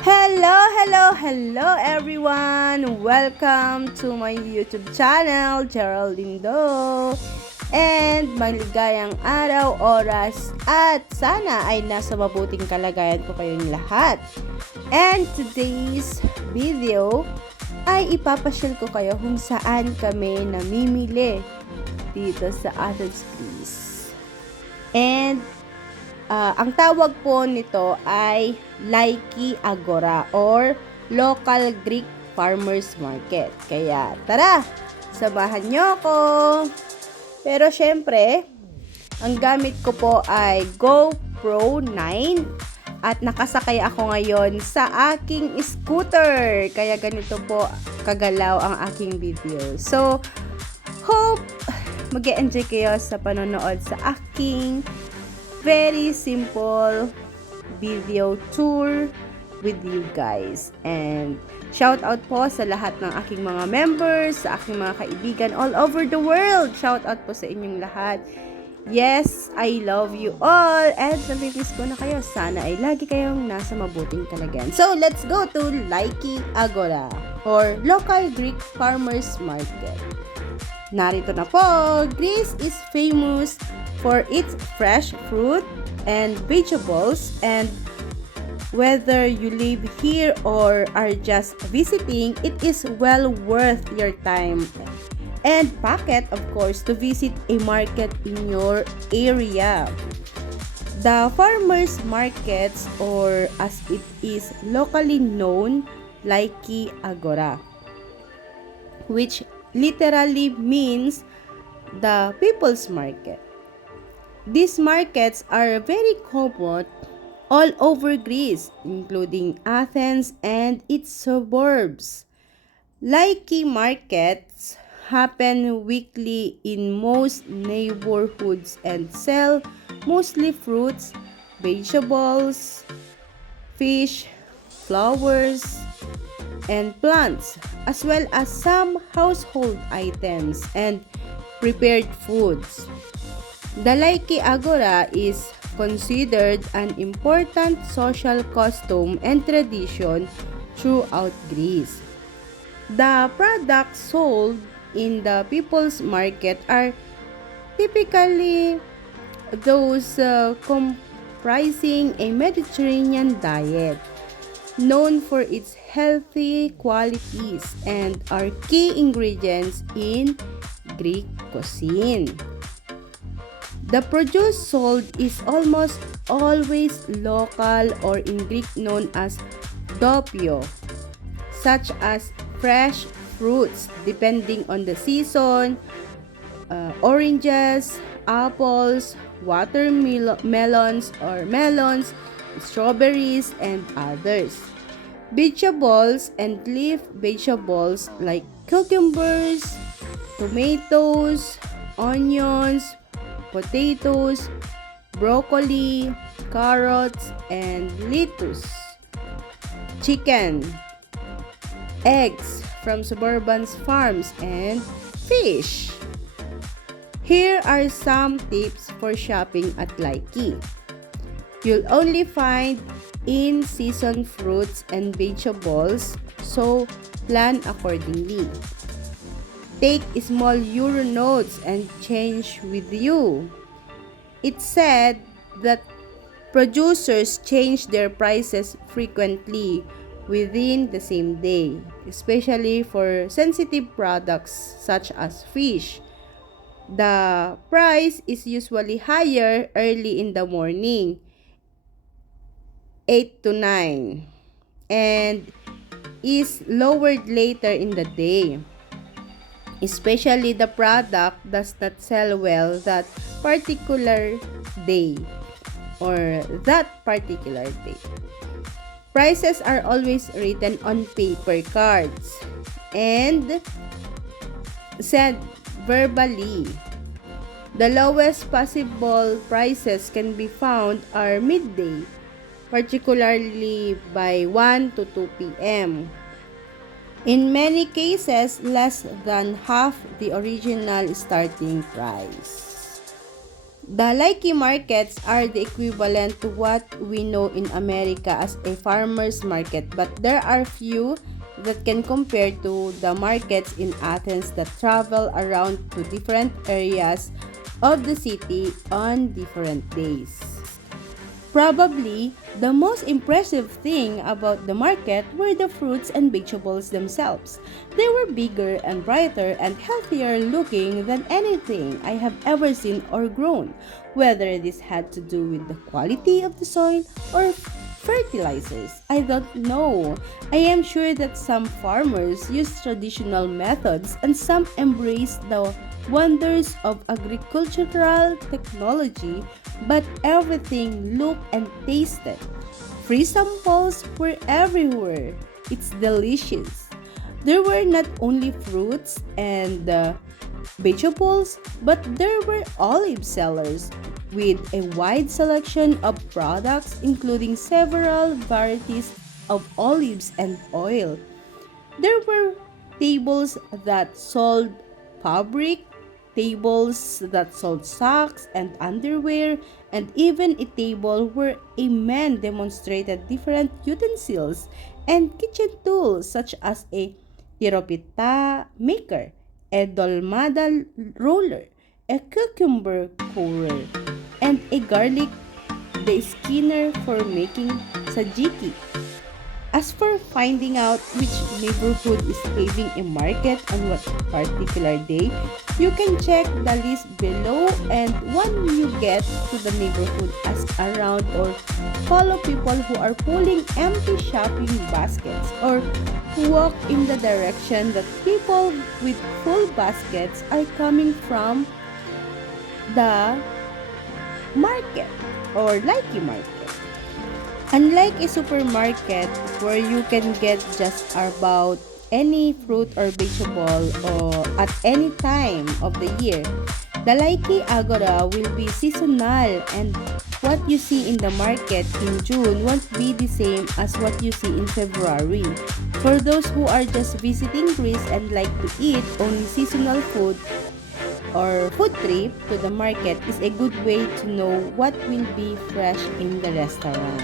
Hello everyone! Welcome to my YouTube channel, Geraldine Do. And maligayang araw, oras, at sana ay nasa mabuting kalagayan po kayong lahat. And today's video ay ipapasyal ko kayo kung saan kami namimili dito sa Athens, Greece. And ang tawag po nito ay Laiki Agora or Local Greek Farmers Market. Kaya tara, samahan nyo ako! Pero syempre, ang gamit ko po ay GoPro 9 at nakasakay ako ngayon sa aking scooter. Kaya ganito po kagalaw ang aking video. So, hope mag-e-enjoy kayo sa panonood sa aking very simple video tour with you guys. And shout out po sa lahat ng aking mga members, sa aking mga kaibigan all over the world. Shout out po sa inyong lahat. Yes, I love you all. And namimiss ko na kayo. Sana ay lagi kayong nasa mabuting kalagayan. So, let's go to Laiki Agora or Local Greek Farmers Market. Narito na po. Greece is famous for its fresh fruit and vegetables, and whether you live here or are just visiting, it is well worth your time and pocket, of course, to visit a market in your area. The farmers markets, or as it is locally known, Laiki Agora, which literally means the people's market. These markets are very common all over Greece, including Athens and its suburbs. Laiki markets happen weekly in most neighborhoods and sell mostly fruits, vegetables, fish, flowers, and plants, as well as some household items and prepared foods. The Laiki Agora is considered an important social custom and tradition throughout Greece. The products sold in the people's market are typically those comprising a Mediterranean diet, known for its healthy qualities and are key ingredients in Greek cuisine. The produce sold is almost always local, or in Greek known as doppio, such as fresh fruits depending on the season, oranges, apples, watermelons or melons, strawberries, and others. Vegetables and leaf vegetables like cucumbers, tomatoes, onions, potatoes, broccoli, carrots, and lettuce. Chicken, eggs from suburban farms, and fish. Here are some tips for shopping at Laiki. You'll only find in-season fruits and vegetables, so plan accordingly. Take small euro notes and change with you. It's said that producers change their prices frequently within the same day, especially for sensitive products such as fish. The price is usually higher early in the morning, 8 to 9, and is lowered later in the day, especially the product does not sell well that particular day or that particular day. Prices are always written on paper cards and said verbally. The lowest possible prices can be found are midday, particularly by 1 to 2 p.m. In many cases, less than half the original starting price. The Laiki markets are the equivalent to what we know in America as a farmer's market, but there are few that can compare to the markets in Athens that travel around to different areas of the city on different days. Probably, the most impressive thing about the market were the fruits and vegetables themselves. They were bigger and brighter and healthier looking than anything I have ever seen or grown, whether this had to do with the quality of the soil or fertilizers. I don't know. I am sure that some farmers use traditional methods and some embrace the wonders of agricultural technology, but everything looked and tasted. Free samples were everywhere. It's delicious. There were not only fruits and vegetables, but there were olive sellers with a wide selection of products, including several varieties of olives and oil. There were tables that sold fabric, tables that sold socks and underwear, and even a table where a man demonstrated different utensils and kitchen tools such as a tiropita maker, a dolmada roller, a cucumber corer, and a garlic the skinner for making sajiki. As for finding out which neighborhood is having a market on what particular day, you can check the list below, and when you get to the neighborhood, ask around or follow people who are pulling empty shopping baskets, or walk in the direction that people with full baskets are coming from the market or Likey market. Unlike a supermarket where you can get just about any fruit or vegetable or at any time of the year, the Laiki Agora will be seasonal, and what you see in the market in June won't be the same as what you see in February. For those who are just visiting Greece and like to eat only seasonal food, or food trip to the market is a good way to know what will be fresh in the restaurant.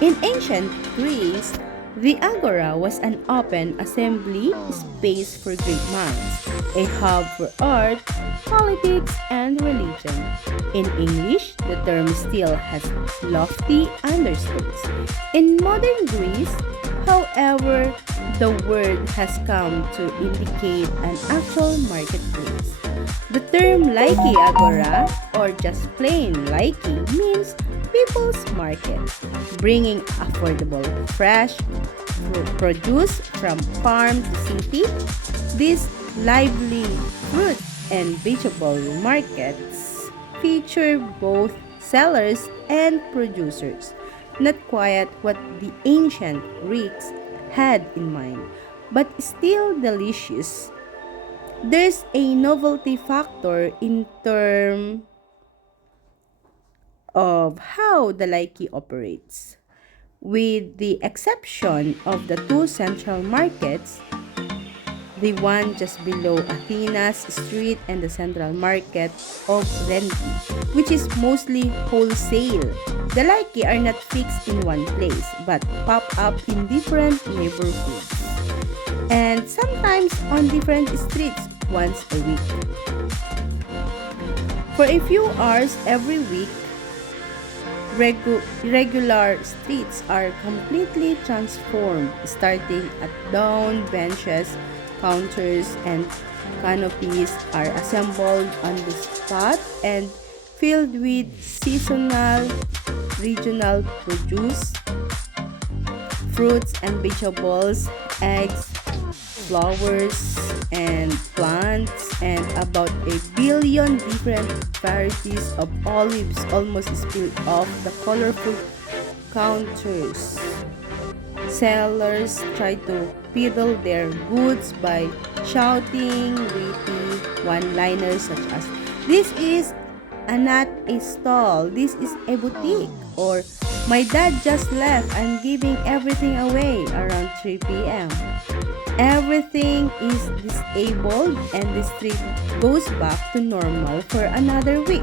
In ancient Greece, the agora was an open assembly space for great minds, a hub for art, politics, and religion. In English, the term still has lofty undertones. In modern Greece, however, the word has come to indicate an actual marketplace. The term Laiki Agora, or just plain Laiki, means people's market, bringing affordable, fresh produce from farm to city. These lively fruit and vegetable markets feature both sellers and producers, not quite what the ancient Greeks had in mind, but still delicious. There's a novelty factor in terms of how the Laiki operates. With the exception of the two central markets, the one just below Athena's street and the central market of Renti, which is mostly wholesale. The Laiki are not fixed in one place but pop up in different neighborhoods and sometimes on different streets once a week. For a few hours every week, regular streets are completely transformed, starting at dawn. Benches, counters, and canopies are assembled on the spot and filled with seasonal, regional produce, fruits and vegetables, eggs, flowers, and plants, and about a billion different varieties of olives almost spilled off the colorful counters. Sellers try to peddle their goods by shouting witty one-liners such as, "This is not a stall, this is a boutique," or My dad just left and giving everything away around 3 p.m. Everything is disabled and the street goes back to normal for another week.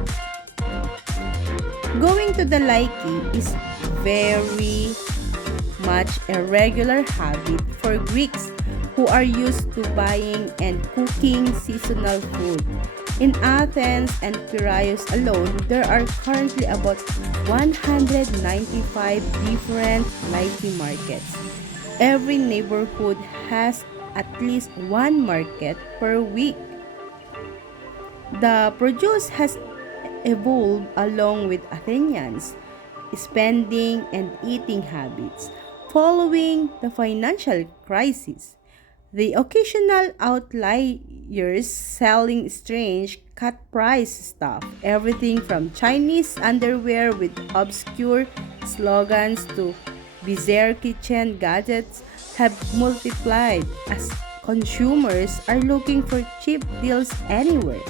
Going to the Laiki is very much a regular habit for Greeks who are used to buying and cooking seasonal food. In Athens and Piraeus alone, there are currently about 195 different Laiki markets. Every neighborhood has at least one market per week. The produce has evolved along with Athenians' spending and eating habits following the financial crisis. The occasional outliers selling strange cut price stuff, everything from Chinese underwear with obscure slogans to bizarre kitchen gadgets have multiplied as consumers are looking for cheap deals anywhere.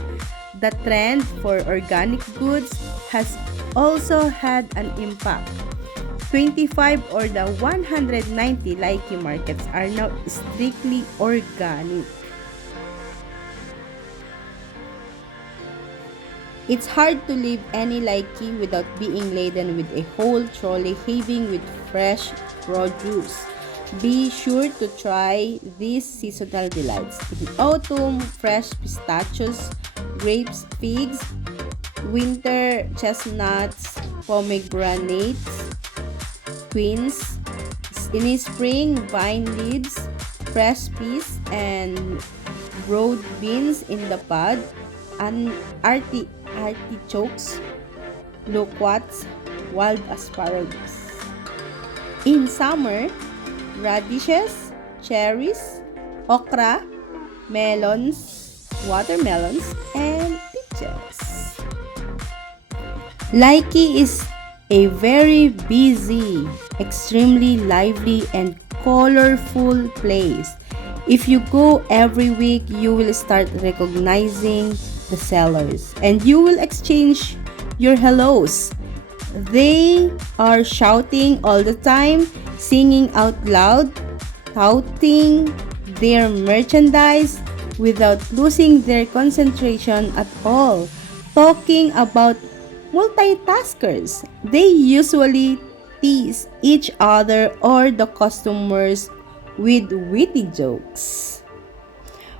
The trend for organic goods has also had an impact. 25 or the 190 Laiki markets are now strictly organic. It's hard to leave any Laiki without being laden with a whole trolley heaving with fresh produce. Be sure to try these seasonal delights. In autumn, fresh pistachios, grapes, figs, winter chestnuts, pomegranates, quince, in spring, vine leaves, fresh peas, and broad beans in the pod, and artichokes, loquats, wild asparagus. In summer, radishes, cherries, okra, melons, watermelons, and peaches. Laiki is a very busy, extremely lively, and colorful place. If you go every week, you will start recognizing the sellers and you will exchange your hellos. They are shouting all the time, singing out loud, touting their merchandise without losing their concentration at all, talking about multitaskers. They usually tease each other or the customers with witty jokes.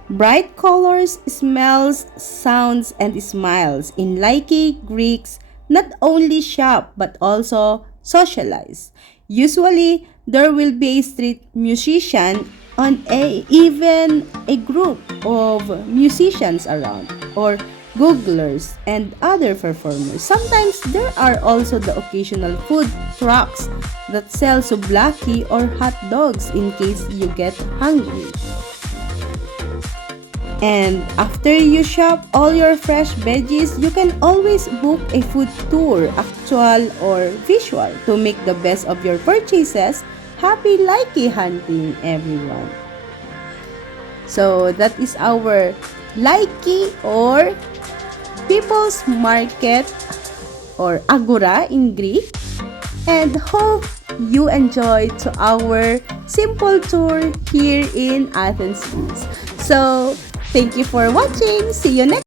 Bright colors, smells, sounds, and smiles. In Laiki, Greeks not only shop but also socialize. Usually, there will be a street musician on even a group of musicians around or googlers and other performers. Sometimes there are also the occasional food trucks that sell souvlaki or hot dogs in case you get hungry. And after you shop all your fresh veggies, you can always book a food tour, actual or visual, to make the best of your purchases. Happy Laiki hunting, everyone! So that is our Laiki or People's Market or Agora in Greek, and hope you enjoyed to our simple tour here in Athens, Greece. So, thank you for watching. See you next